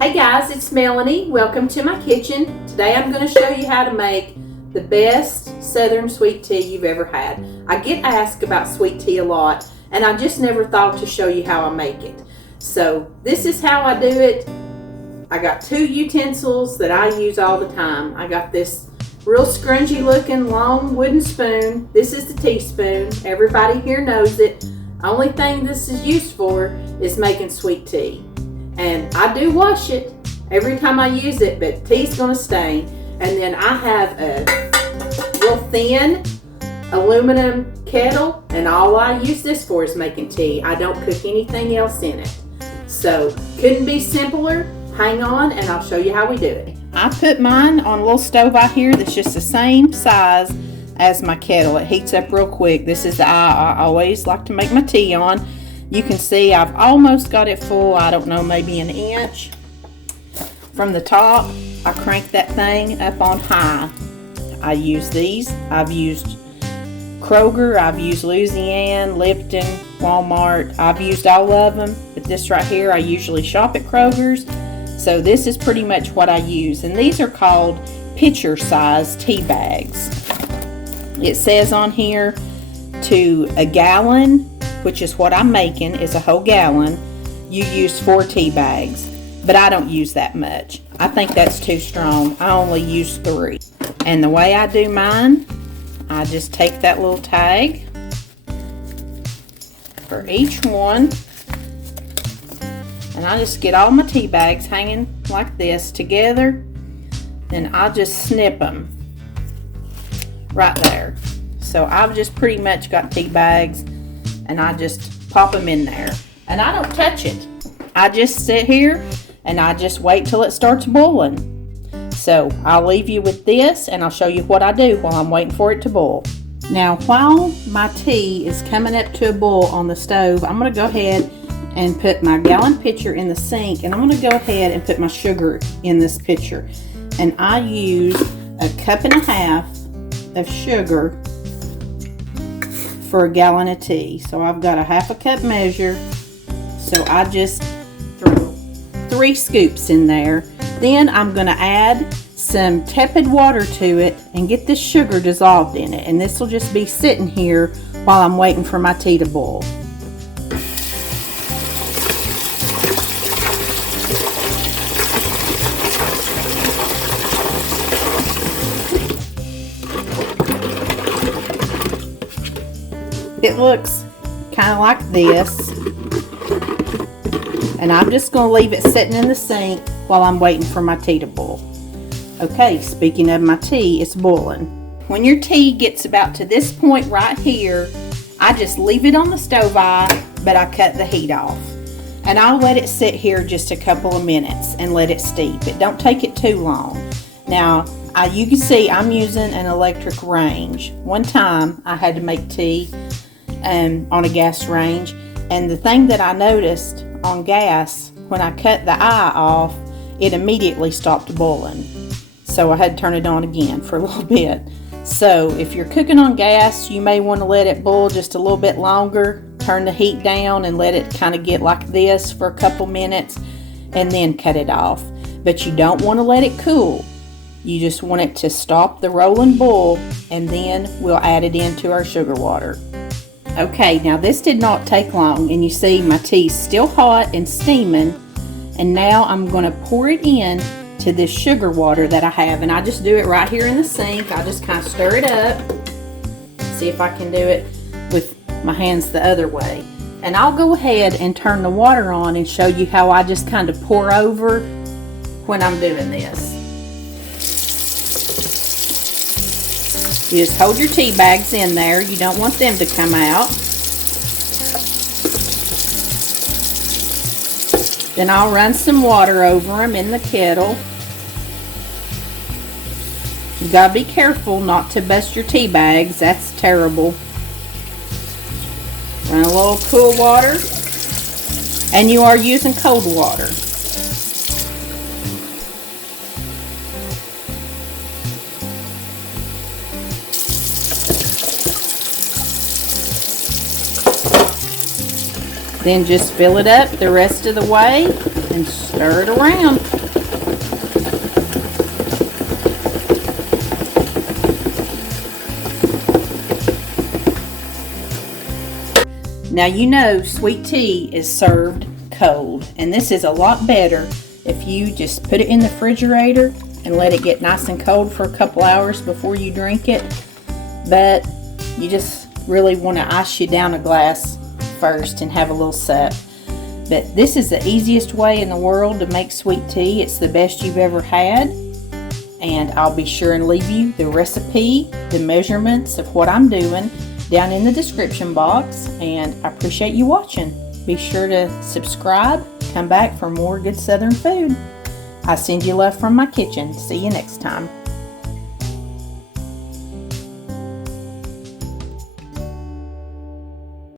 Hey guys, it's Melanie. Welcome to my kitchen. Today I'm going to show you how to make the best southern sweet tea you've ever had. I get asked about sweet tea a lot, and I just never thought to show you how I make it. So this is how I do it. I got two utensils that I use all the time. I got this real scrungy looking long wooden spoon. This is the teaspoon. Everybody here knows it. Only thing this is used for is making sweet tea. And I do wash it every time I use it, but tea's gonna stain. And then I have a real thin aluminum kettle, and all I use this for is making tea. I don't cook anything else in it. So couldn't be simpler. Hang on and I'll show you how we do it. I put mine on a little stove out here that's just the same size as my kettle. It heats up real quick. This is the eye I always like to make my tea on. You can see I've almost got it full. I don't know, maybe an inch. From the top, I crank that thing up on high. I use these. I've used Kroger, I've used Louisiana, Lipton, Walmart. I've used all of them, but this right here, I usually shop at Kroger's. So this is pretty much what I use. And these are called pitcher size tea bags. It says on here to a gallon, which is what I'm making, is a whole gallon, you use 4 tea bags. But I don't use that much. I think that's too strong. I only use 3. And the way I do mine, I just take that little tag for each one, and I just get all my tea bags hanging like this together. Then I'll just snip them right there. So I've just pretty much got tea bags, and I just pop them in there. And I don't touch it. I just sit here and I just wait till it starts boiling. So I'll leave you with this, and I'll show you what I do while I'm waiting for it to boil. Now while my tea is coming up to a boil on the stove, I'm going to go ahead and put my gallon pitcher in the sink, and I'm going to go ahead and put my sugar in this pitcher. And I use 1.5 cups of sugar for a gallon of tea. So I've got a 1/2 cup measure. So I just throw 3 scoops in there. Then I'm going to add some tepid water to it and get this sugar dissolved in it. And this will just be sitting here while I'm waiting for my tea to boil. It looks kind of like this, and I'm just going to leave it sitting in the sink while I'm waiting for my tea to boil. Okay, speaking of my tea, it's boiling. When your tea gets about to this point right here, I just leave it on the stove eye, but I cut the heat off. And I'll let it sit here just a couple of minutes and let it steep. It don't take it too long. Now, you can see I'm using an electric range. One time I had to make tea on a gas range, and the thing that I noticed on gas, when I cut the eye off, it immediately stopped boiling. So I had to turn it on again for a little bit. So if you're cooking on gas, you may want to let it boil just a little bit longer. Turn the heat down and let it kind of get like this for a couple minutes, and then cut it off. But you don't want to let it cool. You just want it to stop the rolling boil, and then we'll add it into our sugar water. Okay, now this did not take long, and you see my tea's still hot and steaming, and now I'm going to pour it in to this sugar water that I have, and I just do it right here in the sink. I just kind of stir it up. See if I can do it with my hands the other way. And I'll go ahead and turn the water on and show you how I just kind of pour over when I'm doing this. You just hold your tea bags in there. You don't want them to come out. Then I'll run some water over them in the kettle. You gotta be careful not to bust your tea bags. That's terrible. Run a little cool water. And you are using cold water. Then just fill it up the rest of the way. and stir it around. Now you know sweet tea is served cold, and this is a lot better if you just put it in the refrigerator and let it get nice and cold for a couple hours before you drink it. But you just really want to ice you down a glass first and have a little sip. But this is the easiest way in the world to make sweet tea. It's the best you've ever had. And I'll be sure and leave you the recipe, the measurements of what I'm doing down in the description box. And I appreciate you watching. Be sure to subscribe. Come back for more good Southern food. I send you love from my kitchen. See you next time.